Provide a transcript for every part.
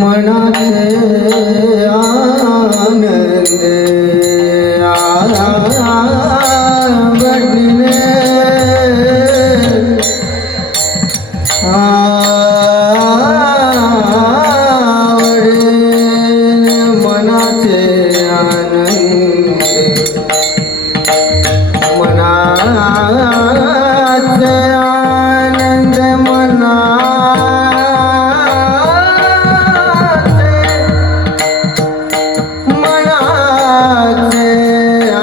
मन ते आनंदारे मन ते आनंद।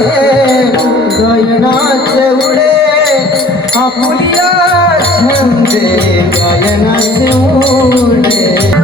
आवडीने गायनाचे उडे आपुलिया छंदे गायनाचे उडे